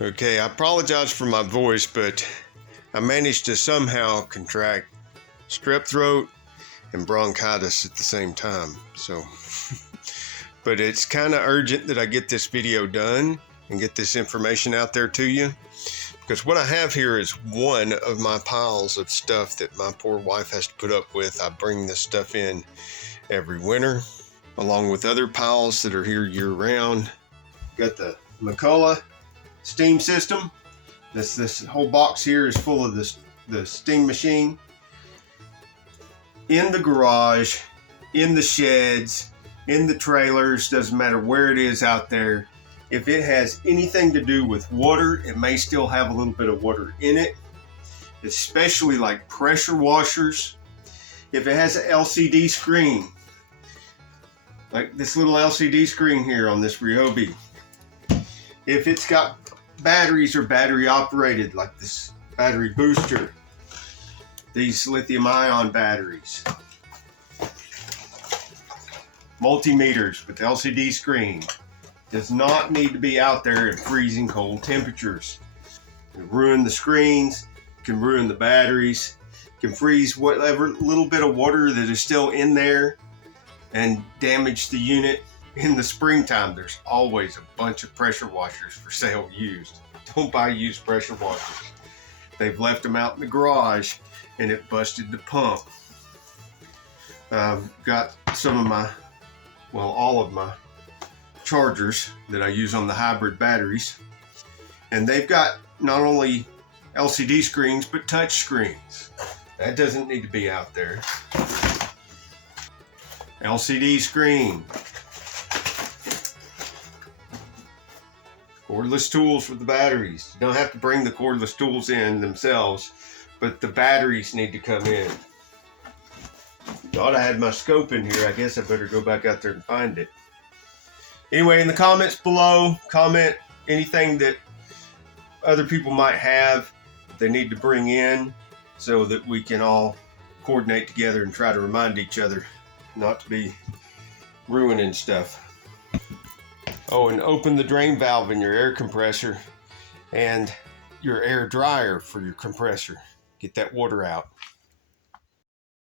Okay, I apologize for my voice, but I managed to somehow contract strep throat and bronchitis at the same time. So, but it's kind of urgent that I get this video done and get this information out there to you, because what I have here is one of my piles of stuff that my poor wife has to put up with. I bring this stuff in every winter, along with other piles that are here year round. Got the McCullough steam system. This whole box here is full of the steam machine. In the garage, in the sheds, in the trailers, doesn't matter where it is out there. If it has anything to do with water, it may still have a little bit of water in it, especially like pressure washers. If it has an LCD screen, like this little LCD screen here on this Ryobi, if it's got batteries or battery operated, like this battery booster, these lithium ion batteries, multimeters with LCD screen, does not need to be out there at freezing cold temperatures. It can ruin the screens, can ruin the batteries, can freeze whatever little bit of water that is still in there and damage the unit. In the springtime, there's always a bunch of pressure washers for sale used. Don't buy used pressure washers. They've left them out in the garage and it busted the pump. I've got some of my, well, all of my chargers that I use on the hybrid batteries, and they've got not only LCD screens but touch screens. That doesn't need to be out there. LCD screen, cordless tools with the batteries. You don't have to bring the cordless tools in themselves, but the batteries need to come in. Thought I had my scope in here. I guess I better go back out there and find it. Anyway, in the comments below, comment anything that other people might have they need to bring in, so that we can all coordinate together and try to remind each other not to be ruining stuff. Oh, and open the drain valve in your air compressor and your air dryer for your compressor. Get that water out.